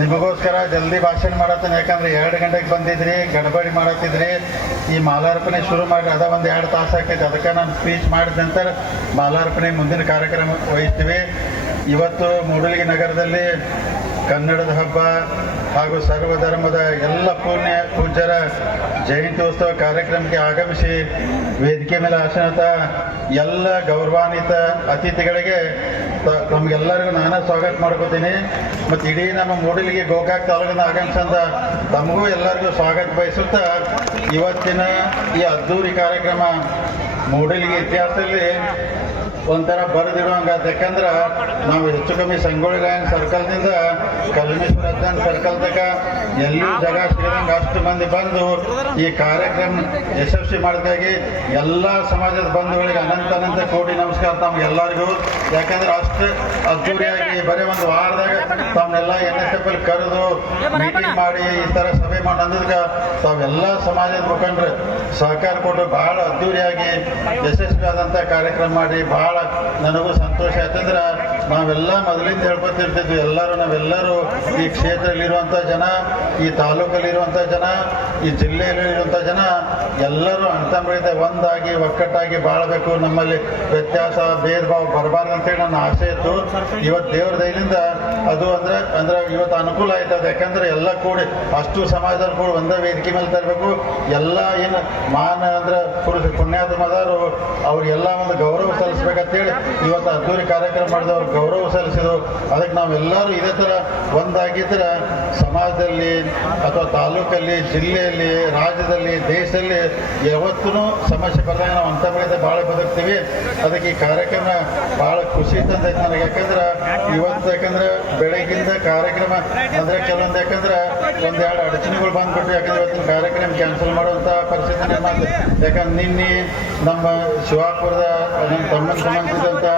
ನಿಮಗೋಸ್ಕರ ಜಲ್ದಿ ಭಾಷಣ ಮಾಡತ್ತೀನಿ, ಯಾಕಂದ್ರೆ ಎರಡು ಗಂಟೆಗೆ ಬಂದಿದ್ರಿ, ಗಡಬಡಿ ಮಾಡತ್ತಿದ್ರಿ. ಈ ಮಾಲಾರ್ಪಣೆ ಶುರು ಮಾಡಿ, ಅದ ಒಂದು ಎರಡು ತಾಸು ಆಕೈತೆ. ಅದಕ್ಕೆ ನಾನು ಸ್ಪೀಚ್ ಮಾಡಿದ ನಂತರ ಮಾಲಾರ್ಪಣೆ ಮುಂದಿನ ಕಾರ್ಯಕ್ರಮ ವಹಿಸ್ತೀವಿ. ಇವತ್ತು ಮೂಡಲಗಿ ನಗರದಲ್ಲಿ ಕನ್ನಡದ ಹಬ್ಬ ಹಾಗೂ ಸರ್ವಧರ್ಮದ ಎಲ್ಲ ಪುಣ್ಯ ಪೂಜ್ಯರ ಜಯಂತ್ಯೋತ್ಸವ ಕಾರ್ಯಕ್ರಮಕ್ಕೆ ಆಗಮಿಸಿ ವೇದಿಕೆ ಮೇಲೆ ಆಸನತ ಎಲ್ಲ ಗೌರವಾನ್ವಿತ ಅತಿಥಿಗಳಿಗೆ ತಮ್ಗೆಲ್ಲರಿಗೂ ನಾನು ಸ್ವಾಗತ ಮಾಡ್ಕೋತೀನಿ. ಮತ್ತು ಇಡೀ ನಮ್ಮ ಮೂಡಲಿಗೆ ಗೋಕಾಕ್ ತಾಲೂಕಿನ ಆಗಮಿಸಿದ ತಮಗೂ ಎಲ್ಲರಿಗೂ ಸ್ವಾಗತ ಬಯಸುತ್ತಾ ಇವತ್ತಿನ ಈ ಅದ್ದೂರಿ ಕಾರ್ಯಕ್ರಮ ಮೂಡಲಿಗೆ ಇತಿಹಾಸದಲ್ಲಿ ಒಂಥರ ಬರೆದಿರುವಂಗ ಯಾಕಂದ್ರೆ ನಾವು ಹೆಚ್ಚು ಕಮ್ಮಿ ಸಂಗೊಳ್ಳಿ ರಾಯನ್ ಸರ್ಕಲ್ನಿಂದ ಕಲ್ಮೇಶ್ವರ ಅಜ್ಜನ್ ಸರ್ಕಲ್ ತಕ ಎಲ್ಲೂ ಜಾಗ ಸಿಗದಂಗೆ ಅಷ್ಟು ಮಂದಿ ಬಂದು ಈ ಕಾರ್ಯಕ್ರಮ ಯಶಸ್ವಿ ಮಾಡಿದಾಗಿ ಎಲ್ಲ ಸಮಾಜದ ಬಂಧುಗಳಿಗೆ ಅನಂತ ಅನಂತ ಕೋಟಿ ನಮಸ್ಕಾರ ತಮ್ಗೆಲ್ಲರಿಗೂ ಯಾಕಂದ್ರೆ ಅಷ್ಟು ಅದ್ದೂರಿಯಾಗಿ ಬರೀ ಒಂದು ವಾರದಾಗ ತಮ್ಮನ್ನೆಲ್ಲ ಎನ್ ಎಸ್ ಎಫ್ ಅಲ್ಲಿ ಕರೆದು ಮೀಟಿಂಗ್ ಮಾಡಿ ಈ ತರ ಸಭೆ ಮಾಡಿ ಅಂದಿದ್ಕ ತಾವೆಲ್ಲ ಸಮಾಜದ ಮುಖಂಡರು. ಸಹಕಾರ ಕೊಟ್ಟು ಬಹಳ ಅದ್ದೂರಿಯಾಗಿ ಯಶಸ್ವಿಯಾದಂಥ ಕಾರ್ಯಕ್ರಮ ಮಾಡಿ ಬಹಳ ನನಗೂ ಸಂತೋಷ. ಯಾಕಂದ್ರೆ ನಾವೆಲ್ಲ ಮೊದಲಿಂದ ಹೇಳ್ಕೊತಿರ್ತಿದ್ವಿ, ಎಲ್ಲರೂ ನಾವೆಲ್ಲರೂ ಈ ಕ್ಷೇತ್ರದಲ್ಲಿರುವಂಥ ಜನ, ಈ ತಾಲೂಕಲ್ಲಿರುವಂಥ ಜನ, ಈ ಜಿಲ್ಲೆಯಲ್ಲಿರುವಂಥ ಜನ, ಎಲ್ಲರೂ ಅಣ್ತಂಬಳಿಂದ ಒಂದಾಗಿ, ಒಕ್ಕಟ್ಟಾಗಿ ಬಾಳಬೇಕು. ನಮ್ಮಲ್ಲಿ ವ್ಯತ್ಯಾಸ ಭೇದ ಭಾವ ಬರಬಾರ್ದು ಅಂತೇಳಿ ನನ್ನ ಆಸೆ ಇತ್ತು. ಇವತ್ತು ದೇವ್ರ ದಯದಿಂದ ಅದು ಅಂದ್ರೆ ಅಂದ್ರೆ ಇವತ್ತು ಅನುಕೂಲ ಆಯ್ತದ ಯಾಕಂದ್ರೆ ಎಲ್ಲ ಕೂಡಿ ಅಷ್ಟು ಸಮಾಜದವ್ರು ಕೂಡ ಒಂದೇ ವೇದಿಕೆ ಮೇಲೆ ತರಬೇಕು. ಎಲ್ಲ ಏನು ಮಾನ ಅಂದ್ರೆ ಪುಣ್ಯಾತ್ಮದಾರು ಅವ್ರಿಗೆಲ್ಲ ಒಂದು ಗೌರವ ಸಲ್ಲಿಸ್ಬೇಕಂತೇಳಿ ಇವತ್ತು ಅದ್ದೂರಿ ಕಾರ್ಯಕ್ರಮ ಮಾಡಿದವ್ರು ಗೌರವ ಸಲ್ಲಿಸಿದ್ರು. ಅದಕ್ಕೆ ನಾವೆಲ್ಲರೂ ಇದೇ ಥರ ಒಂದಾಗಿದ್ದರೆ ಸಮಾಜದಲ್ಲಿ ಅಥವಾ ತಾಲೂಕಲ್ಲಿ, ಜಿಲ್ಲೆಯಲ್ಲಿ, ರಾಜ್ಯದಲ್ಲಿ, ದೇಶದಲ್ಲಿ ಯಾವತ್ತೂ ಸಮಸ್ಯೆ ಬಂದಾಗ ನಾವು ಅಂತ ಭಾಳ ಬದುಕ್ತೀವಿ. ಅದಕ್ಕೆ ಈ ಕಾರ್ಯಕ್ರಮ ಭಾಳ ಖುಷಿ ತಂದೈತೆ ನನಗೆ. ಯಾಕಂದ್ರೆ ಇವತ್ತು ಯಾಕಂದ್ರೆ ಬೆಳಗಿಂದ ಕಾರ್ಯಕ್ರಮ, ಅಂದ್ರೆ ಕೆಲವೊಂದು ಯಾಕಂದ್ರೆ ಒಂದೆರಡು ಅಡಚಣೆಗಳು ಬಂದ್ಬಿಟ್ಟು ಯಾಕಂದ್ರೆ ಇವತ್ತಿನ ಕಾರ್ಯಕ್ರಮ ಕ್ಯಾನ್ಸಲ್ ಮಾಡುವಂತ ಪರಿಸ್ಥಿತಿ. ಯಾಕಂದ್ರೆ ನಿನ್ನೆ ನಮ್ಮ ಶಿವಾಪುರದ ನಮ್ಮ ತಮ್ಮ ಸಂಬಂಧಿಸಿದಂತ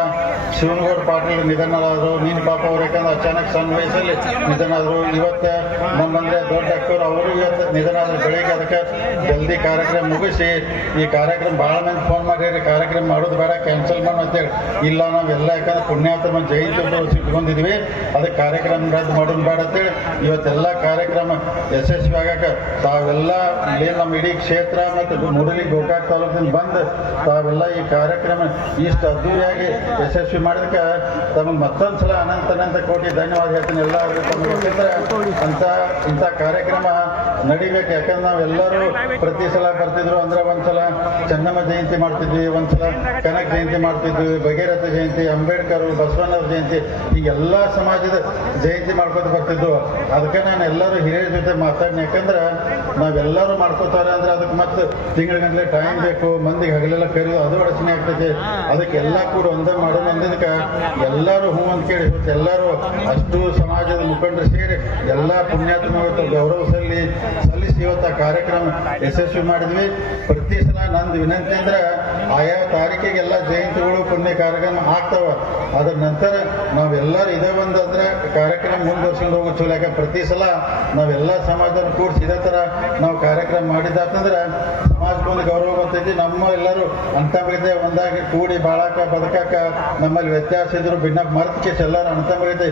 ಶಿವನಗೌಡ ಪಾಟೀಲ್ ನಿಧನರಾದರು. ನೀನು ಪಾಪ ಅವ್ರು ಯಾಕಂದ್ರೆ ಅಚಾನಕ್ ಸಣ್ಣ ವಯಸ್ಸಲ್ಲಿ ನಿಧನಾದರು ಇವತ್ತು ನಮ್ಮಂದ್ರೆ ದೊಡ್ಡ ಅಕ್ಕವರು ಅವರು ಇವತ್ತು ನಿಧನಾದ ಬೆಳಿಗ್ಗೆ ಅದಕ್ಕೆ ಜಲ್ದಿ ಕಾರ್ಯಕ್ರಮ ಮುಗಿಸಿ, ಈ ಕಾರ್ಯಕ್ರಮ ಭಾಳ ಮಂದಿ ಫೋನ್ ಮಾಡಿ ಕಾರ್ಯಕ್ರಮ ಮಾಡೋದು ಬೇಡ ಕ್ಯಾನ್ಸಲ್ ಮಾಡು ಅಂತೇಳಿ. ಇಲ್ಲ, ನಾವೆಲ್ಲ ಯಾಕಂದ್ರೆ ಪುಣ್ಯಾತ್ಮ ಜಯಂತಿ ಇಟ್ಕೊಂಡಿದ್ವಿ. ಅದಕ್ಕೆ ಕಾರ್ಯಕ್ರಮ ರದ್ದು ಮಾಡೋದು ಬೇಡ ಅಂತೇಳಿ. ಇವತ್ತೆಲ್ಲ ಕಾರ್ಯಕ್ರಮ ಯಶಸ್ವಿ ಆಗಾಕ ತಾವೆಲ್ಲ ಏನು ನಮ್ಮ ಇಡೀ ಕ್ಷೇತ್ರ ಮತ್ತು ಮುರಳಿ ಗೋಕಾಕ್ ತಾಲೂಕಿನ ಬಂದು ತಾವೆಲ್ಲ ಈ ಕಾರ್ಯಕ್ರಮ ಇಷ್ಟು ಅದ್ದೂರಿಯಾಗಿ ಯಶಸ್ವಿ ಮಾಡಿದಕ್ಕೆ ತಮಗೆ ಮತ್ತೊಂದು ಸಲ ಅನಂತ ಅನಂತ ಕೋಟಿ ಧನ್ಯವಾದ ಹೇಳ್ತೀನಿ. ಎಲ್ಲರಿಗೂ ತಮಗೆ ಯಾಕಂದ್ರೆ ಅಂತ ಇಂಥ ಕಾರ್ಯಕ್ರಮ ನಡಿಬೇಕು. ಯಾಕಂದ್ರೆ ನಾವೆಲ್ಲರೂ ಪ್ರತಿ ಸಲ ಬರ್ತಿದ್ರು ಅಂದ್ರೆ ಒಂದ್ಸಲ ಚೆನ್ನಮ್ಮ ಜಯಂತಿ ಮಾಡ್ತಿದ್ವಿ, ಒಂದ್ಸಲ ಕನಕ ಜಯಂತಿ ಮಾಡ್ತಿದ್ವಿ, ಭಗೀರಥ ಜಯಂತಿ, ಅಂಬೇಡ್ಕರ್, ಬಸವಣ್ಣವ್ರ ಜಯಂತಿ ಹೀಗೆಲ್ಲ ಸಮಾಜದ ಜಯಂತಿ ಮಾಡ್ಕೊತ ಬರ್ತಿದ್ವು. ಅದಕ್ಕೆ ನಾನು ಎಲ್ಲರೂ ಹಿರಿಯರ ಜೊತೆ ಮಾತಾಡಿನಿ ಯಾಕಂದ್ರೆ ನಾವೆಲ್ಲರೂ ಮಾಡ್ಕೋತಾರೆ ಅಂದ್ರೆ ಅದಕ್ಕೆ ಮತ್ತೆ ತಿಂಗಳಿಗಂತಲೇ ಟೈಮ್ ಬೇಕು, ಮಂದಿಗೆ ಹಗಲೆಲ್ಲ ಕರೆದು ಅದು ಅಡಚಣೆ ಆಗ್ತೈತೆ ಅದಕ್ಕೆ ಎಲ್ಲ ಕೂಡ ಒಂದೇ ಮಾಡೋಣ ಅಂದಿದ್ದಕ್ಕೆ ಎಲ್ಲರೂ ಹೂ ಅಂತ ಕೇಳಿ ಎಲ್ಲರೂ ಅಷ್ಟು ಸಮಾಜದ ಮುಖಂಡರು ಸೇರಿ ಎಲ್ಲ ಪುಣ್ಯಾತ್ಮ ಗೌರವ ಸಲ್ಲಿ ಸಲ್ಲಿಸಿ ಇವತ್ತು ಕಾರ್ಯಕ್ರಮ ಯಶಸ್ವಿ ಮಾಡಿದ್ವಿ. ಪ್ರತಿ ಸಲ ನಂದು ವಿನಂತಿ ಅಂದ್ರೆ ಆಯಾ ತಾರೀಕಿಗೆಲ್ಲ ಜಯಂತಿಗಳು ಪುಣ್ಯ ಕಾರ್ಯಕ್ರಮ ಆಗ್ತಾವ. ಅದ್ರ ನಂತರ ನಾವೆಲ್ಲರೂ ಇದೇ ಬಂದ್ರೆ ಕಾರ್ಯಕ್ರಮ ಮುಂದುವರ್ಸ್ಕೊಂಡು ಹೋಗೋ ಚಲೋ. ಯಾಕೆ ಪ್ರತಿ ಸಲ ನಾವೆಲ್ಲ ಸಮಾಜದವ್ರು ಕೂಡಿಸಿ ಇದೇ ಥರ ನಾವು ಕಾರ್ಯಕ್ರಮ ಮಾಡಿದ್ದಾತಂದ್ರೆ ಸಮಾಜಕ್ಕೊಂದು ಗೌರವ ಬರ್ತೈತಿ. ನಮ್ಮ ಎಲ್ಲರೂ ಅಂತ ಒಂದಾಗಿ ಕೂಡಿ ಬಾಳಾಕ, ಬದುಕಾಕ ನಮ್ಮಲ್ಲಿ ವ್ಯತ್ಯಾಸ ಇದ್ರು ಭಿನ್ನ ಮರ್ತಿಕೆ ಎಲ್ಲರೂ ಅಂತ ಬೆಳೆದ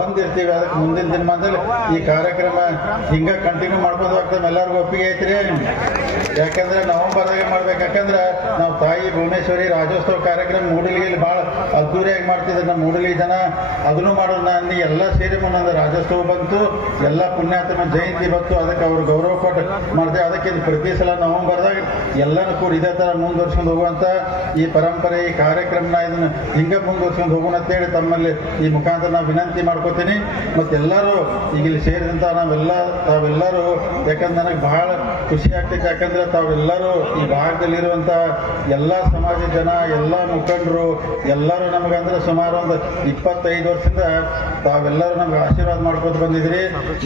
ಒಂದಿರ್ತೀವಿ ಅದಕ್ಕೆ ಮುಂದಿನ ದಿನಮಾನದಲ್ಲಿ ಈ ಕಾರ್ಯಕ್ರಮ ಹಿಂಗ ಕಂಟಿನ್ಯೂ ಮಾಡ್ಬೋದು ಅಂತ ಎಲ್ಲರಿಗೂ ಒಪ್ಪಿಗೆ ಐತ್ರಿ. ಯಾಕಂದ್ರೆ ನವಂಬರ್ದಾಗೆ ಮಾಡ್ಬೇಕು. ಯಾಕಂದ್ರೆ ನಾವು ತಾಯಿ ಭುವನೇಶ್ವರಿ ರಾಜ್ಯೋತ್ಸವ ಕಾರ್ಯಕ್ರಮ ಮೂಡಲಿಗೆಯಲ್ಲಿ ಭಾಳ ಅದ್ದೂರಿಯಾಗಿ ಮಾಡ್ತಿದ್ರು ನಮ್ಮ ಮೂಡಲಿ ಜನ. ಅದನ್ನು ಮಾಡೋಣ ನಾನು ಎಲ್ಲ ಸೇರಿ ಒಂದೊಂದು ರಾಜ್ಯೋತ್ಸವ ಬಂತು. ಎಲ್ಲ ಪುಣ್ಯಾತ್ಮ ಜಯಂತಿ ಬಂತು. ಅದಕ್ಕೆ ಅವರು ಗೌರವ ಕೊಟ್ಟು ಮಾಡ್ತೇವೆ ಅದಕ್ಕೆ ಇದು ಪ್ರತಿ ಸಲ ನವಂಬರ್ದಾಗ ಎಲ್ಲನೂ ಕೂಡ ಇದೇ ಥರ ಮುಂದುವರ್ಸ್ಕೊಂಡು ಹೋಗುವಂತ ಈ ಪರಂಪರೆ, ಈ ಕಾರ್ಯಕ್ರಮನ ಇದನ್ನು ಹಿಂಗೆ ಮುಂದುವರ್ಸ್ಕೊಂಡು ಹೋಗೋಣ ಅಂತೇಳಿ ತಮ್ಮಲ್ಲಿ ಈ ಮುಖಾಂತರ ನಾವು ವಿನಂತಿ ಮಾಡ್ಕೋತೀನಿ. ಮತ್ತೆಲ್ಲರೂ ಈಗ ಇಲ್ಲಿ ಸೇರಿದಂಥ ನಾವೆಲ್ಲ, ತಾವೆಲ್ಲರೂ, ಯಾಕಂದ್ರೆ ನನಗೆ ಬಹಳ ಖುಷಿ ಆಗ್ತೈತೆ. ಯಾಕಂದ್ರೆ ತಾವೆಲ್ಲರೂ ಈ ಭಾಗದಲ್ಲಿರುವಂಥ ಎಲ್ಲ ಸಮಾಜ ಜನ, ಎಲ್ಲ ಮುಖಂಡರು, ಎಲ್ಲರೂ ನಮಗಂದ್ರೆ ಸುಮಾರು ಒಂದು ಇಪ್ಪತ್ತೈದು ವರ್ಷದಿಂದ ತಾವೆಲ್ಲರೂ ನಮ್ಗೆ ಆಶೀರ್ವಾದ ಮಾಡ್ಕೊತ ಬಂದಿದ್ರಿ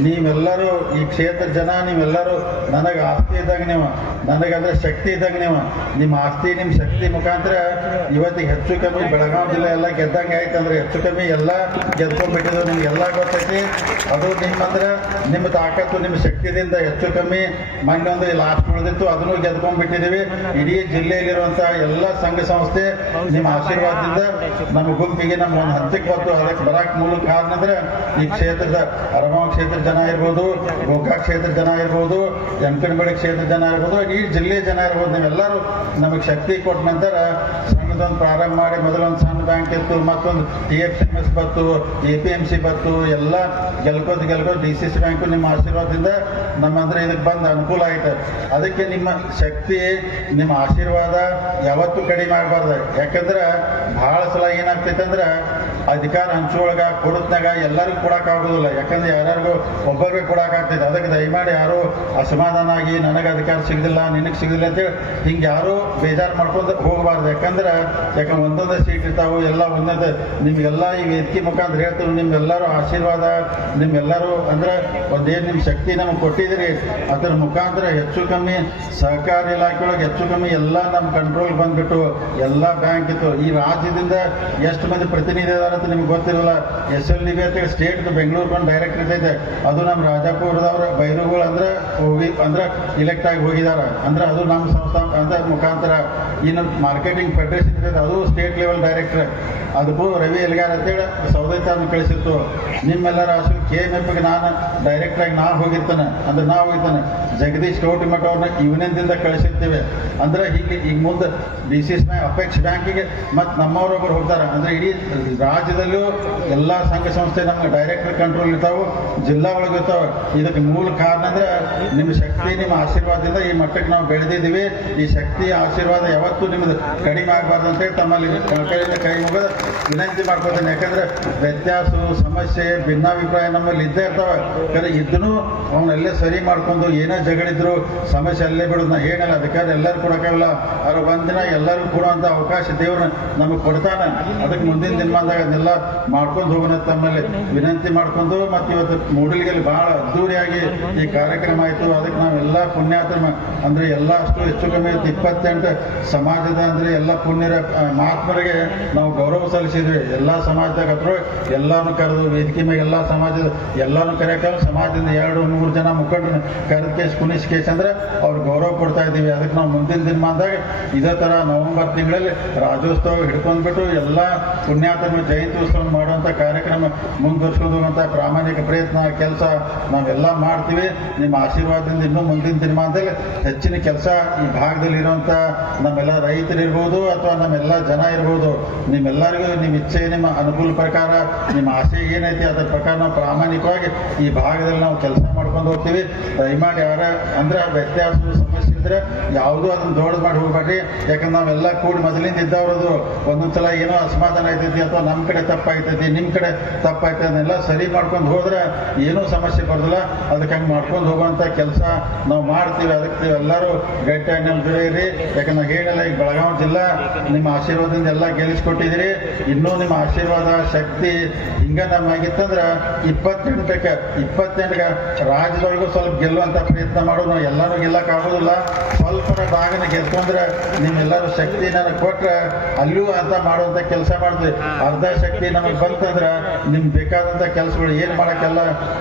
ನೀವೆಲ್ಲರೂ ಈ ಕ್ಷೇತ್ರ ಜನ, ನೀವೆಲ್ಲರೂ ನನಗೆ ಆಸ್ತಿ ಇದ್ದಾಗ ನೀವು, ನನಗಂದ್ರೆ ಶಕ್ತಿ ಇದ್ದಾಗ ನೀವು, ನಿಮ್ಮ ಆಸ್ತಿ, ನಿಮ್ಮ ಶಕ್ತಿ ಮುಖಾಂತರ ಇವತ್ತಿಗೆ ಹೆಚ್ಚು ಕಮ್ಮಿ ಬೆಳಗಾವಿ ಜಿಲ್ಲೆ ಎಲ್ಲ ಗೆದ್ದಂಗೆ ಆಯ್ತು ಅಂದ್ರೆ ಹೆಚ್ಚು ಕಮ್ಮಿ ಎಲ್ಲ ಗೆದ್ಕೊಂಡ್ಬಿಟ್ಟಿದ್ದು ನಿಮ್ಗೆಲ್ಲ ಗೊತ್ತೈತಿ. ಅದು ನಿಮ್ಮಂದ್ರೆ ನಿಮ್ಮ ತಾಕತ್ತು, ನಿಮ್ಮ ಶಕ್ತಿದಿಂದ ಹೆಚ್ಚು ಕಮ್ಮಿ. ಮೊನ್ನೆ ಒಂದು ಲಾಸ್ಟ್ ಉಳಿದಿತ್ತು, ಅದನ್ನು ಗೆದ್ಕೊಂಡ್ಬಿಟ್ಟಿದ್ದೀವಿ. ಇಡೀ ಜಿಲ್ಲೆಯಲ್ಲಿರುವಂಥ ಎಲ್ಲ ಸಂಘ ಸಂಸ್ಥೆ ನಿಮ್ಮ ಆಶೀರ್ವಾದದಿಂದ ನಮ್ಮ ಗುಂಪಿಗೆ ನಮ್ಮ ಒಂದು ಹಂತಕ್ಕೆ ಬಂತು ಅದಕ್ಕೆ ಬರಕ್ಕೆ ಮೂಲ ಅಂದ್ರೆ ಈ ಕ್ಷೇತ್ರದ ಅರಮಾವ್ ಕ್ಷೇತ್ರ ಜನ ಇರ್ಬೋದು, ಗೋಕಾಕ್ ಕ್ಷೇತ್ರ ಜನ ಇರ್ಬೋದು ಯಂಕನಬೇಡಿ ಕ್ಷೇತ್ರ ಜನ ಇರ್ಬೋದು ಈ ಜಿಲ್ಲೆಯ ಜನ ಇರ್ಬೋದು, ನೀವೆಲ್ಲರೂ ನಮಗೆ ಶಕ್ತಿ ಕೊಟ್ಟ ನಂತರ ಸಣ್ಣದೊಂದು ಪ್ರಾರಂಭ ಮಾಡಿ ಮೊದಲೊಂದು ಸಣ್ಣ ಬ್ಯಾಂಕ್ ಇತ್ತು, ಮತ್ತೊಂದು ಟಿ ಎಫ್ ಎಂ ಎಸ್ ಬತ್ತು ಎ ಪಿ ಎಂ ಸಿ ಬತ್ತು ಎಲ್ಲ ಗೆಲ್ಕೋದ್ ಗೆಲ್ಕೋದ್ ಡಿ ಸಿ ಸಿ ಬ್ಯಾಂಕು ನಿಮ್ಮ ಆಶೀರ್ವಾದದಿಂದ ನಮ್ಮ ಅಂದ್ರೆ ಇದಕ್ಕೆ ಬಂದು ಅನುಕೂಲ ಆಯ್ತು. ಅದಕ್ಕೆ ನಿಮ್ಮ ಶಕ್ತಿ, ನಿಮ್ಮ ಆಶೀರ್ವಾದ ಯಾವತ್ತೂ ಕಡಿಮೆ ಆಗಬಾರ್ದು. ಯಾಕಂದ್ರೆ ಭಾಳ ಸಲ ಏನಾಗ್ತೈತೆ ಅಂದ್ರೆ ಅಧಿಕಾರ ಹಂಚುವಾಗ ಕೊಡತ್ನಾಗ ಎಲ್ಲರಿಗೂ ಕೊಡಕ್ ಆಗೋದಿಲ್ಲ. ಯಾಕಂದ್ರೆ ಯಾರ್ಯಾರಿಗೂ ಒಬ್ಬರಿಗೆ ಕೊಡಕ್ ಆಗ್ತೈತೆ. ಅದಕ್ಕೆ ದಯಮಾಡಿ ಯಾರು ಅಸಮಾಧಾನ ಆಗಿ ನನಗೆ ಅಧಿಕಾರ ಸಿಗಲಿಲ್ಲ ನಿನಗೆ ಸಿಗಲಿಲ್ಲ ಅಂತೇಳಿ ಹಿಂಗೆ ಯಾರು ಬೇಜಾರು ಮಾಡ್ಕೊಂಡು ಹೋಗಬಾರ್ದು. ಯಾಕಂದ್ರೆ ಯಾಕಂದ್ರೆ ಒಂದೊಂದೇ ಸೀಟ್ ಇರ್ತಾವೆ, ಎಲ್ಲ ಒಂದೊಂದು. ನಿಮ್ಗೆಲ್ಲ ಈ ವೇದಿಕೆ ಮುಖಾಂತರ ಹೇಳ್ತೀವಿ ನಿಮ್ಗೆಲ್ಲರೂ ಆಶೀರ್ವಾದ, ನಿಮ್ಗೆಲ್ಲರೂ ಅಂದ್ರೆ ಒಂದೇನು ನಿಮ್ಮ ಶಕ್ತಿ ನಮಗೆ ಕೊಟ್ಟಿದ್ರಿ ಅದರ ಮುಖಾಂತರ ಹೆಚ್ಚು ಕಮ್ಮಿ ಸಹಕಾರ ಒಳಗೆ ಹೆಚ್ಚು ಕಮ್ಮಿ ಎಲ್ಲ ನಮ್ಮ ಕಂಟ್ರೋಲ್ ಬಂದ್ಬಿಟ್ಟು ಎಲ್ಲ ಬ್ಯಾಂಕ್ ಇತ್ತು. ಈ ರಾಜ್ಯದಿಂದ ಎಷ್ಟು ಮಂದಿ ಪ್ರತಿನಿಧಿ ಇದಾರೆ? ಅಂತ ನಿಮ್ಗೆ ಗೊತ್ತಿರಲ್ಲ ಎಸ್ ಎಲ್ ಡಿ ಬಿ ಅಂತ ಸ್ಟೇಟ್ ಬೆಂಗಳೂರು ಬಂದು ಡೈರೆಕ್ಟ್ ಇರ್ತೈತೆ ಅದು ನಮ್ಮ ರಾಜಾಪುರದವ್ರ, ಬೈರುಗಳು ಅಂದ್ರೆ ಹೋಗಿ, ಅಂದ್ರೆ ಇಲೆಕ್ಟ್ ಆಗಿ ಹೋಗಿದಾರ. ಅಂದ್ರೆ ಅದು ನಮ್ಮ ಸಂಸ್ಥಾ, ಅಂದ್ರೆ ಮುಖಾಂತರ ಇನ್ನು ಮಾರ್ಕೆಟಿಂಗ್ ಫೆಡರೇಷನ್ ಇರ್ತೈತೆ, ಅದು ಸ್ಟೇಟ್ ಲೆವೆಲ್ ಡೈರೆಕ್ಟರ್ ಅದಕ್ಕೂ ರವಿ ಎಲ್ಗಾರ್ ಅಂತೇಳಿ ಸೌದೈತಾನ ಕಳಿಸಿತ್ತು. ನಿಮ್ಮೆಲ್ಲರ ಅಷ್ಟು ಕೆ ಎಂ ಎಫ್ಗೆ ನಾನು ಡೈರೆಕ್ಟ್ರಾಗಿ ನಾನು ಹೋಗಿರ್ತಾನೆ. ಅಂದ್ರೆ ನಾ ಹೋಗಿರ್ತಾನೆ. ಜಗದೀಶ್ ಕೌಟಿಮಠ ಅವ್ರನ್ನ ಯುನಿಯನ್ದಿಂದ ಕಳಿಸಿರ್ತೇವೆ. ಅಂದ್ರೆ ಹೀಗೆ, ಈಗ ಮುಂದೆ D C S bank apex ಬ್ಯಾಂಕಿಗೆ ಮತ್ತು ನಮ್ಮವರೊಬ್ಬರು ಹೋಗ್ತಾರೆ. ಅಂದ್ರೆ ಇಡೀ ರಾಜ್ಯದಲ್ಲೂ ಎಲ್ಲ ಸಂಘ ಸಂಸ್ಥೆ ನಮ್ಗೆ ಡೈರೆಕ್ಟ್ ಕಂಟ್ರೋಲ್ ಇರ್ತಾವೆ, ಜಿಲ್ಲಾ ಒಳಗೆ ಇರ್ತಾವೆ. ಇದಕ್ಕೆ ಮೂಲ ಕಾರಣ ಅಂದ್ರೆ ನಿಮ್ಮ ಶಕ್ತಿ, ನಿಮ್ಮ ಆಶೀರ್ವಾದದಿಂದ ಈ ಮಟ್ಟಕ್ಕೆ ನಾವು ಬೆಳೆದಿದ್ದೀವಿ. ಈ ಶಕ್ತಿ ಆಶೀರ್ವಾದ ಯಾವತ್ತೂ ನಿಮ್ಮದು ಕಡಿಮೆ ಆಗಬಾರ್ದು ಅಂತೇಳಿ ತಮ್ಮಲ್ಲಿ ಕೈಯಿಂದ ಕೈ ಮುಗಿದ ವಿನಂತಿ ಮಾಡ್ಕೊತೇನೆ. ಯಾಕಂದ್ರೆ ವ್ಯತ್ಯಾಸ ಸಮಸ್ಯೆ, ಭಿನ್ನಾಭಿಪ್ರಾಯ ನಮ್ಮಲ್ಲಿ ಇದ್ದೇ ಇರ್ತಾವೆ. ಕರೆ ಇದನ್ನು ಅವನ್ನೆಲ್ಲೇ ಸರಿ ಮಾಡ್ಕೊಂಡು ಏನೇ ಜಗಳಿದ್ರು ಸಮಸ್ಯೆ ಅಲ್ಲೇ ಬಿಡೋದು. ನಾ ಏನಲ್ಲ ಅದಕ್ಕಾದ್ರೆ ಎಲ್ಲರೂ ಕೊಡೋಕ್ಕಾಗಲ್ಲ ಅವ್ರು ಒಂದಿನ ಎಲ್ಲರೂ ಕೊಡುವಂಥ ಅವಕಾಶ ದೇವ್ರನ್ನ ನಮಗೆ ಕೊಡ್ತಾನೆ. ಅದಕ್ಕೆ ಮುಂದಿನ ದಿನಮಾನದಾಗ ಅದನ್ನೆಲ್ಲ ಮಾಡ್ಕೊಂಡು ಹೋಗೋಣ ತಮ್ಮಲ್ಲಿ ವಿನಂತಿ ಮಾಡ್ಕೊಂಡು ಮತ್ತೆ ಇವತ್ತು ಮೂಡಲಿಗೆಲ್ಲಿ ಭಾಳ ಅದ್ದೂರಿಯಾಗಿ ಈ ಕಾರ್ಯಕ್ರಮ ಆಯಿತು. ಅದಕ್ಕೆ ನಾವೆಲ್ಲ ಪುಣ್ಯಾತ್ಮ ಅಂದ್ರೆ ಎಲ್ಲ ಅಷ್ಟು ಹೆಚ್ಚು ಕಮ್ಮಿ ಇಪ್ಪತ್ತೆಂಟು ಸಮಾಜದ ಅಂದ್ರೆ ಎಲ್ಲ ಪುಣ್ಯರ ಮಹಾತ್ಮರಿಗೆ ನಾವು ಗೌರವ ಸಲ್ಲಿಸಿದ್ವಿ. ಎಲ್ಲ ಸಮಾಜದಾಗ ಹತ್ರ ಎಲ್ಲಾನು ಕರೆದು ವೇದಿಕೆ ಮೇಲೆ ಎಲ್ಲ ಸಮಾಜದ, ಎಲ್ಲಾನು ಕರೆಯಕ ಸಮಾಜದಿಂದ ಎರಡು, ಮೂರು ಜನ ಮುಖಂಡರು ಕರೆದ ಕೇಸ್ ಕುನಿಸ್ ಕೇಸ್ ಅಂದ್ರೆ ಅವ್ರು ಗೌರವ ಕೊಡ್ತಾ ಇದ್ದೀವಿ. ಅದಕ್ಕೆ ನಾವು ಮುಂದಿನ ದಿನಮಾನದಾಗ ಇದೇ ಥರ ನವೆಂಬರ್ ತಿಂಗಳಲ್ಲಿ ರಾಜ್ಯೋತ್ಸವ ಹಿಡ್ಕೊಂಡ್ಬಿಟ್ಟು ಎಲ್ಲ ಪುಣ್ಯಾತ್ಮ ಜಯಂತಿ ಉತ್ಸವ ಮಾಡುವಂಥ ಕಾರ್ಯಕ್ರಮ ಮುಂದುವರ್ಸ್ಕೊಂಡು ಅಂತ ಪ್ರಾಮಾಣಿಕ ಪ್ರಯತ್ನ, ಕೆಲಸ ನಾವೆಲ್ಲ ಮಾಡ್ತೀವಿ. ನಿಮ್ಮ ಆಶೀರ್ವಾದದಿಂದ ಇನ್ನೂ ಮುಂದಿನ ದಿನಮಾನದಲ್ಲಿ ಹೆಚ್ಚಿನ ಕೆಲಸ ಈ ಭಾಗದಲ್ಲಿ ಇರುವಂಥ ನಮ್ಮೆಲ್ಲ ರೈತರಿರ್ಬೋದು ಅಥವಾ ನಮ್ಮೆಲ್ಲ ಜನ ಇರ್ಬೋದು, ನಿಮ್ಮೆಲ್ಲರಿಗೂ ನಿಮ್ಮ ಇಚ್ಛೆ, ನಿಮ್ಮ ಅನುಕೂಲ ಪ್ರಕಾರ, ನಿಮ್ಮ ಆಸೆ ಏನೈತಿ ಅದರ ಪ್ರಕಾರ ನಾವು ಪ್ರಾಮಾಣಿಕವಾಗಿ ಈ ಭಾಗದಲ್ಲಿ ನಾವು ಕೆಲಸ ಮಾಡ್ಕೊಂಡು ಹೋಗ್ತೀವಿ. ದಯಮಾಡಿ ಯಾರ ಅಂದ್ರೆ ವ್ಯತ್ಯಾಸ ಸಮಸ್ಯೆ ಇದ್ರೆ ಯಾವುದೂ ಅದನ್ನ ದೊಡ್ಡ ಮಾಡಿ ಹೋಗ್ಬೇಡ್ರಿ. ಯಾಕಂದ್ರೆ ನಾವೆಲ್ಲ ಕೂಡಿ ಮೊದಲಿಂದ ಇದ್ದವ್ರದು ಒಂದೊಂದ್ಸಲ ಏನೋ ಅಸಮಾಧಾನ ಆಯ್ತೈತಿ ಅಥವಾ ನಮ್ಮ ಕಡೆ ತಪ್ಪಾಯ್ತೈತಿ ನಿಮ್ಮ ಕಡೆ ತಪ್ಪಾಯ್ತೈತಿ ಅದನ್ನೆಲ್ಲ ಸರಿ ಮಾಡ್ಕೊಂಡು ಹೋದ್ರೆ ಏನೂ ಸಮಸ್ಯೆ ಬರೋದಿಲ್ಲ. ಅದಕ್ಕೆ ಹಂಗೆ ಮಾಡ್ಕೊಂಡು ಹೋಗುವಂಥ ಕೆಲಸ ನಾವು ಮಾಡ್ತೀವಿ. ಅದಕ್ಕೆ ಎಲ್ಲರೂ ಗಟ್ಟಿಯಾಗಿ ನಮ್ಮ ಜೊತೆ ಇರಿ. ಯಾಕಂದ್ರೆ ಹೇಳಲ್ಲ, ಈಗ ಬೆಳಗಾವಿ ಜಿಲ್ಲಾ ನಿಮ್ಮ ಆಶೀರ್ವಾದದಿಂದ ಎಲ್ಲ ಗೆಲ್ಲಿಸ್ಕೊಟ್ಟಿದ್ದೀರಿ. ಇನ್ನೂ ನಿಮ್ಮ ಆಶೀರ್ವಾದ, ಶಕ್ತಿ ಹಿಂಗ ನಮ್ಮಾಗಿತ್ತಂದ್ರೆ ಇಪ್ಪತ್ತೆಂಟಕ್ಕೆ ಇಪ್ಪತ್ತೆಂಟಕ್ಕೆ ರಾಜ್ಯದೊಳಗೂ ಸ್ವಲ್ಪ ಗೆಲ್ಲುವಂಥ ಪ್ರಯತ್ನ ಮಾಡೋದು ನಾವು ಎಲ್ಲರೂ ಗೆಲ್ಲಕ್ಕೆ ಆಗೋದಿಲ್ಲ ಸ್ವಲ್ಪ ಭಾಗನ ಗೆದ್ಕೊಂಡ್ರೆ ನಿಮ್ಮೆಲ್ಲರೂ ಶಕ್ತಿ ನನಗೆ ಕೊಟ್ರೆ ಅಲ್ಲಿಯೂ ಅಂತ ಮಾಡುವಂಥ ಕೆಲಸ ಮಾಡ್ತೀವಿ. ಅರ್ಧ ಶಕ್ತಿ ನಮಗೆ ಬಂತಂದ್ರೆ ನಿಮ್ಗೆ ಬೇಕಾದಂಥ ಕೆಲಸಗಳು ಏನು ಮಾಡೋಕ್ಕೆಲ್ಲ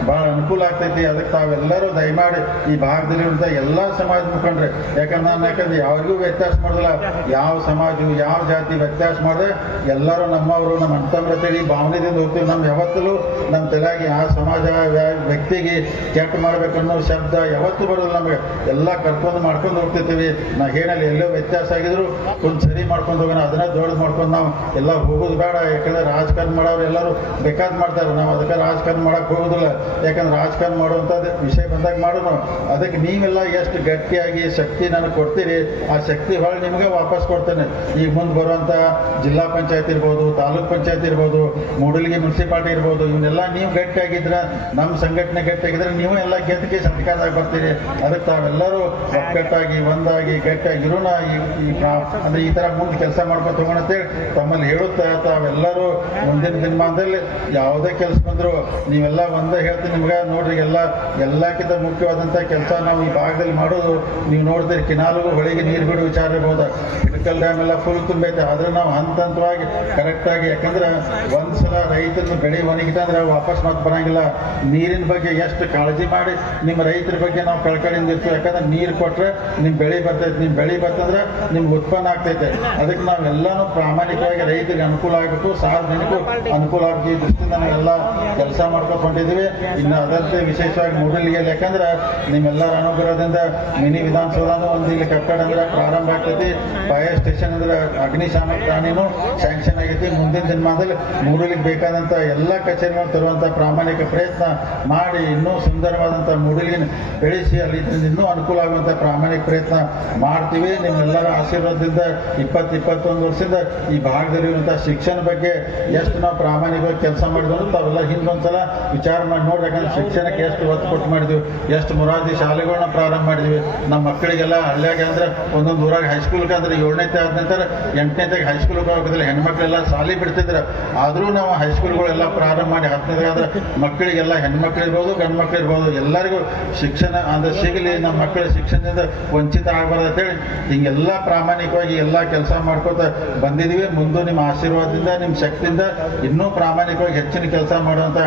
ಭಾಳ ಅನುಕೂಲ ಆಗ್ತೈತಿ. ಅದಕ್ಕೆ ತಾವೆಲ್ಲರೂ ದಯಮಾಡಿ ಈ ಭಾಗದಲ್ಲಿರುವಂಥ ಎಲ್ಲ ಸಮಾಜ ಮುಖಂಡ್ರೆ ಯಾಕಂದ್ರೆ ನಾನು ಯಾಕಂದ್ರೆ ಯಾರಿಗೂ ವ್ಯತ್ಯಾಸ ಮಾಡೋದಿಲ್ಲ. ಯಾವ ಸಮಾಜ ಯಾವ ಜಾತಿ ವ್ಯತ್ಯಾಸ ಮಾಡಿದ್ರೆ ಎಲ್ಲರೂ ನಮ್ಮವರು ನಮ್ಮ ಅಂತಂದ್ರೆ ತಿಳಿ ಭಾವನೆದಿಂದ ಹೋಗ್ತೀವಿ. ನಮ್ಮ ಯಾವತ್ತಲೂ ನಮ್ಮ ತಲೆಯಾಗಿ ಆ ಸಮಾಜ ವ್ಯಕ್ತಿಗೆ ಕೆಟ್ಟ ಮಾಡ್ಬೇಕನ್ನೋ ಶಬ್ದ ಯಾವತ್ತೂ ಬರೋದಿಲ್ಲ ನಮಗೆ. ಎಲ್ಲ ಕರ್ಕೊಂಡು ಮಾಡ್ಕೊಂಡು ಹೋಗ್ತಿರ್ತೀವಿ ನಾ ಏನಲ್ಲಿ ಎಲ್ಲೋ ವ್ಯತ್ಯಾಸ ಆಗಿದ್ರು ಒಂದು ಸರಿ ಮಾಡ್ಕೊಂಡು ಹೋಗೋಣ, ಅದನ್ನ ದೊಡ್ಡದು ಮಾಡ್ಕೊಂಡು ನಾವು ಎಲ್ಲ ಹೋಗೋದು ಬೇಡ. ಯಾಕಂದ್ರೆ ರಾಜಕಾರಣ ಮಾಡೋರು ಎಲ್ಲರೂ ಬೇಕಾದ್ ಮಾಡ್ತಾರೆ. ನಾವು ಅದಕ್ಕೆ ರಾಜಕಾರಣ ಮಾಡಕ್ ಹೋಗೋದಿಲ್ಲ. ಯಾಕಂದ್ರೆ ರಾಜಕಾರಣ ಮಾಡುವಂಥದ್ದು ವಿಷಯ ಬಂದಾಗ ಮಾಡೋಣ ಅದಕ್ಕೆ ನೀವೆಲ್ಲ ಎಷ್ಟು ಗಟ್ಟಿಯಾಗಿ ಶಕ್ತಿ ನನಗೆ ಕೊಡ್ತೀರಿ, ಆ ಶಕ್ತಿ ಹೊಳೆ ನಿಮಗೆ ವಾಪಸ್ ಕೊಡ್ತೇನೆ. ಈಗ ಮುಂದೆ ಬರುವಂಥ ಜಿಲ್ಲಾ ಪಂಚಾಯತ್ ಇರ್ಬೋದು, ತಾಲೂಕ್ ಪಂಚಾಯತ್ ಇರ್ಬೋದು, ಮೂಡಲ್ಗಿ ಮುನ್ಸಿಪಾಲ್ಟಿ ಇರ್ಬೋದು, ಇವನ್ನೆಲ್ಲ ನೀವು ಗಟ್ಟಿಯಾಗಿದ್ರೆ ನಮ್ಮ ಸಂಘಟನೆ ಗಟ್ಟಿಯಾಗಿದ್ರೆ ನೀವು ಎಲ್ಲ ಗೆದ್ದಕ್ಕೆ ಸರ್ಕಾರದಾಗ ಬರ್ತೀರಿ. ಅದಕ್ಕೆ ತಾವೆಲ್ಲರೂ ಒಕ್ಕಟ್ಟಾಗಿ ಒಂದಾಗಿ ಗಟ್ಟಿಯಾಗಿರೋಣ ಈ ಈ ಅಂದರೆ ಈ ತರ ಮುಂದೆ ಕೆಲಸ ಮಾಡ್ಕೊಂಡು ಹೋಗೋಣ ಅಂತೇಳಿ ತಮ್ಮಲ್ಲಿ ಹೇಳುತ್ತಾ ತಾವೆಲ್ಲರೂ ಮುಂದಿನ ದಿನಮಾನದಲ್ಲಿ ಯಾವುದೇ ಕೆಲಸ ಬಂದ್ರು ನೀವೆಲ್ಲ ಒಂದೇ ಹೇಳ್ತೀನಿ ನಿಮ್ಗೆ, ನೋಡ್ರಿ ಎಲ್ಲ, ಎಲ್ಲಕ್ಕಿಂತ ಮುಖ್ಯವಾದಂಥ ಕೆಲಸ ನಾವು ಈ ಭಾಗದಲ್ಲಿ ಮಾಡೋದು, ನೀವು ನೋಡ್ತೀರಿ ಕಿನಾಲಿಗೂ ಹೊಳಿಗೆ ನೀರು ಬಿಡೋ ವಿಚಾರ ಇರ್ಬೋದು ಡ್ಯಾಮ್ ಎಲ್ಲ ಫುಲ್ ತುಂಬೈತೆ, ಆದ್ರೆ ನಾವು ಹಂತ ಹಂತವಾಗಿ ಕರೆಕ್ಟಾಗಿ ಯಾಕಂದ್ರೆ ಒಂದ್ಸಲ ರೈತನ ಬೆಳೆ ಒಣಗಿತಂದ್ರೆ ವಾಪಸ್ ಮತ್ತೆ ಬರಂಗಿಲ್ಲ. ನೀರಿನ ಬಗ್ಗೆ ಎಷ್ಟು ಕಾಳಜಿ ಮಾಡಿ, ನಿಮ್ಮ ರೈತರ ಬಗ್ಗೆ ನಾವು ಕಳ್ಕಳಿಂದ ಇರ್ತೀವಿ, ಯಾಕಂದ್ರೆ ನೀರು ಕೊಟ್ರೆ ನಿಮ್ಮ ಬೆಳೆ ಬರ್ತೈತೆ ನಿಮ್ಮ ಬೆಳೆ ಬರ್ತಂದ್ರೆ ನಿಮ್ಗೆ ಉತ್ಪನ್ನ ಆಗ್ತೈತೆ. ಅದಕ್ಕೆ ನಾವೆಲ್ಲಾನು ಪ್ರಾಮಾಣಿಕವಾಗಿ ರೈತರಿಗೆ ಅನುಕೂಲ ಆಗಬೇಕು, ಸಾರ್ವಜನಿಕರು ಅನುಕೂಲ ಆಗಬೇಕು. ಈ ದೃಷ್ಟಿಯಿಂದ ನಾವೆಲ್ಲ ಕೆಲಸ ಮಾಡ್ಕೊಂಡಿದೀವಿ ಇನ್ನು ಅದಂತೆ ವಿಶೇಷವಾಗಿ ಮೂಡಲಿಗೆ, ಯಾಕಂದ್ರೆ ನಿಮ್ಮೆಲ್ಲರ ಅನುಗ್ರಹದಿಂದ ಮಿನಿ ವಿಧಾನಸೌಧನೂ ಒಂದು ಇಲ್ಲಿ ಕಟ್ಟಡ ಅಂದ್ರೆ ಪ್ರಾರಂಭ ಆಗ್ತೈತಿ. ಫೈರ್ ಸ್ಟೇಷನ್ ಅಂದ್ರೆ ಅಗ್ನಿಶಾಮಕ ಪ್ರಾಣಿನೂ ಸ್ಯಾಂಕ್ಷನ್ ಆಗೈತಿ. ಮುಂದಿನ ದಿನಮಾನದಲ್ಲಿ ಮೂಡಲಿಗೆ ಬೇಕಾದಂಥ ಎಲ್ಲ ಕಚೇರಿಗಳು ತರುವಂಥ ಪ್ರಾಮಾಣಿಕ ಪ್ರಯತ್ನ ಮಾಡಿ ಇನ್ನೂ ಸುಂದರವಾದಂಥ ಮೂಡಲಿಗೆ ಬೆಳೆಸಿ ಅಲ್ಲಿ ಇನ್ನೂ ಅನುಕೂಲ ಆಗುವಂಥ ಪ್ರಾಮಾಣಿಕ ಪ್ರಯತ್ನ ಮಾಡ್ತೀವಿ. ನಿಮ್ಮೆಲ್ಲರ ಆಶೀರ್ವಾದದಿಂದ ಇಪ್ಪತ್ತು ಇಪ್ಪತ್ತೊಂದು ವರ್ಷದಿಂದ ಈ ಭಾಗದಲ್ಲಿರುವಂಥ ಶಿಕ್ಷಣ ಬಗ್ಗೆ ಎಷ್ಟು ನಾವು ಪ್ರಾಮಾಣಿಕವಾಗಿ ಕೆಲಸ ಮಾಡಿದ್ವಿ ಅಂತ ತಾವೆಲ್ಲ ಹಿಂದೊಂದ್ಸಲ ವಿಚಾರ ಮಾಡಿ ನೋಡ್ರಿ ಯಾಕಂದ್ರೆ ಶಿಕ್ಷಣಕ್ಕೆ ಎಷ್ಟು ಒತ್ತು ಕೊಟ್ಟು ಮಾಡಿದ್ವಿ. ಎಷ್ಟು ಮುರಾರ್ಜಿ ಶಾಲೆಗಳನ್ನ ಪ್ರಾರಂಭ ಮಾಡಿದ್ವಿ. ನಮ್ಮ ಮಕ್ಕಳಿಗೆಲ್ಲ ಹಳ್ಳಿಯಾಗ ಅಂದ್ರೆ ಒಂದೊಂದು ಊರಾಗ ಹೈಸ್ಕೂಲ್ಗೆ ಅಂದ್ರೆ ಏಳನೇತೆ ಆದ ನಂತರ ಎಂಟನೇತೆಗೆ ಹೈಸ್ಕೂಲ್ಗೆ ಹೋಗೋದಿಲ್ಲ. ಹೆಣ್ಮಕ್ಳೆಲ್ಲ ಶಾಲೆ ಬಿಡ್ತಿದ್ರು. ಆದರೂ ನಾವು ಹೈಸ್ಕೂಲ್ಗಳೆಲ್ಲ ಪ್ರಾರಂಭ ಮಾಡಿ ಹತ್ತನೇದಾದ್ರೆ ಮಕ್ಕಳಿಗೆಲ್ಲ ಹೆಣ್ಮಕ್ಳು ಇರ್ಬೋದು ಗಂಡು ಮಕ್ಳು ಇರ್ಬೋದು, ಎಲ್ಲರಿಗೂ ಶಿಕ್ಷಣ ಅಂದ್ರೆ ಸಿಗಲಿ. ನಮ್ಮ ಮಕ್ಕಳ ಶಿಕ್ಷಣದಿಂದ ವಂಚಿತ ಆಗಬಾರ್ದು ಅಂತೇಳಿ ಹಿಂಗೆಲ್ಲ ಪ್ರಾಮಾಣಿಕವಾಗಿ ಎಲ್ಲ ಕೆಲಸ ಮಾಡ್ಕೋತ ಬಂದಿದ್ದೀವಿ ಮುಂದೆ ನಿಮ್ಮ ಆಶೀರ್ವಾದದಿಂದ, ನಿಮ್ಮ ಶಕ್ತಿಯಿಂದ ಇನ್ನೂ ಪ್ರಾಮಾಣಿಕವಾಗಿ ಹೆಚ್ಚಿನ ಕೆಲಸ ಮಾಡುವಂಥ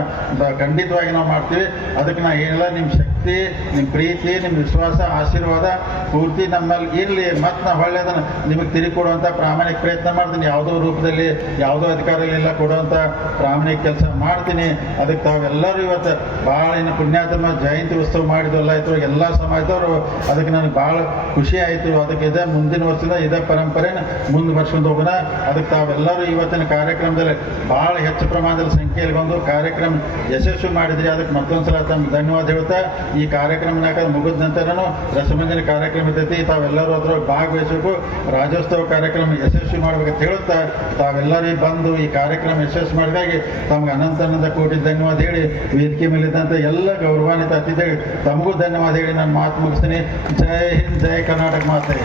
ಖಂಡಿತವಾಗಿ ನಾವು ಮಾಡ್ತೀವಿ. ಅದಕ್ಕೆ ನಾ ಏನಿಲ್ಲ, ನಿಮ್ಮ ಶಕ್ತಿ ನಿಮ್ಮ ಪ್ರೀತಿ, ನಿಮ್ಮ ವಿಶ್ವಾಸ, ಆಶೀರ್ವಾದ ಪೂರ್ತಿ ನಮ್ಮಲ್ಲಿ ಇರಲಿ. ಮತ್ತು ನಾವು ಒಳ್ಳೆಯದನ್ನು ನಿಮಗೆ ತಿರುಗಿ ಕೊಡುವಂಥ ಪ್ರಾಮಾಣಿಕ ಪ್ರಯತ್ನ ಮಾಡ್ತೀನಿ. ಯಾವುದೋ ರೂಪದಲ್ಲಿ, ಯಾವುದೋ ಎಲ್ಲ ಕೊಡುವಂಥ ಪ್ರಾಮಾಣಿಕ ಕೆಲಸ ಮಾಡ್ತೀನಿ. ಅದಕ್ಕೆ ತಾವೆಲ್ಲರೂ ಇವತ್ತು ಭಾಳ ಏನು ಪುಣ್ಯಾತ್ಮ ಜಯಂತಿ ಉತ್ಸವ ಮಾಡಿದವಲ್ಲ ಇದ್ರ ಎಲ್ಲ ಸಮಾಜದವರು ಅದಕ್ಕೆ ನನಗೆ ಭಾಳ ಖುಷಿ ಆಯಿತು. ಅದಕ್ಕೆ ಇದೇ ಮುಂದಿನ ವರ್ಷದ ಇದೇ ಪರಂಪರೆನ ಮುಂದೆ ಬರ್ಸ್ಕೊಂಡು ಹೋಗೋಣ. ಅದಕ್ಕೆ ತಾವೆಲ್ಲರೂ ಇವತ್ತಿನ ಕಾರ್ಯಕ್ರಮದಲ್ಲಿ ಭಾಳ ಹೆಚ್ಚು ಪ್ರಮಾಣದಲ್ಲಿ ಸಂಖ್ಯೆಯಲ್ಲಿ ಬಂದು ಕಾರ್ಯಕ್ರಮ ಯಶಸ್ವಿ ಮಾಡಿದ್ರಿ. ಅದಕ್ಕೆ ಮತ್ತೊಂದ್ಸಲ ತಮ್ಮ ಧನ್ಯವಾದ ಹೇಳ್ತಾ ಈ ಕಾರ್ಯಕ್ರಮನಾಗ ಮುಗಿದ ನಂತರನು ರಸಮಂಜನ ಕಾರ್ಯಕ್ರಮ ಇರ್ತೈತಿ. ತಾವೆಲ್ಲರೂ ಅದ್ರ ಭಾಗವಹಿಸಬೇಕು. ರಾಜ್ಯೋತ್ಸವ ಕಾರ್ಯಕ್ರಮ ಯಶಸ್ವಿ ಮಾಡ್ಬೇಕಂತ ಹೇಳುತ್ತಾ ತಾವೆಲ್ಲರೂ ಬಂದು ಈ ಕಾರ್ಯಕ್ರಮ ಯಶಸ್ವಿ ಮಾಡಿದಾಗಿ ತಮ್ಗೆ ಅನಂತ ಕೋಟಿ ಧನ್ಯವಾದ ಹೇಳಿ ವೇದಿಕೆ ಮೇಲಿದ್ದಂಥ ಎಲ್ಲ ಗೌರವಾನ್ವಿತ ಅತಿಥಿಗಳಿಗೆ ತಮಗೂ ಧನ್ಯವಾದ ಹೇಳಿ ನಾನು ಮಾತು ಮುಗಿಸ್ತೀನಿ. ಜೈ ಹಿಂದ್, ಜೈ ಕರ್ನಾಟಕ ಮಾತೆ.